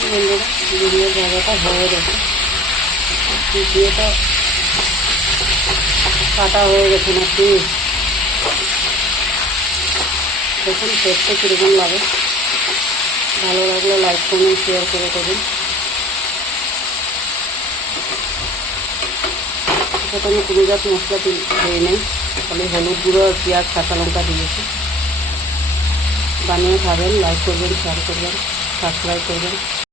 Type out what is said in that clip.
বন্ধুরা বিরিয়ানির জায়গাটা হয়ে গেছে, পিঁপড়েটা কাটা হয়ে গেছে না পিস। দেখুন টেস্টটা কীরকম লাগে, ভালো লাগলে লাইক কমেন্ট শেয়ার করে দেবেন। সেটা আমি কোনো জাত মশলা দিই নেই, খালি হলুদ গুঁড়ো আর পেঁয়াজ কাঁচা লঙ্কা দিয়েছি। বানিয়ে খাবেন, লাইক করবেন, শেয়ার করবেন, সাবস্ক্রাইব করবেন।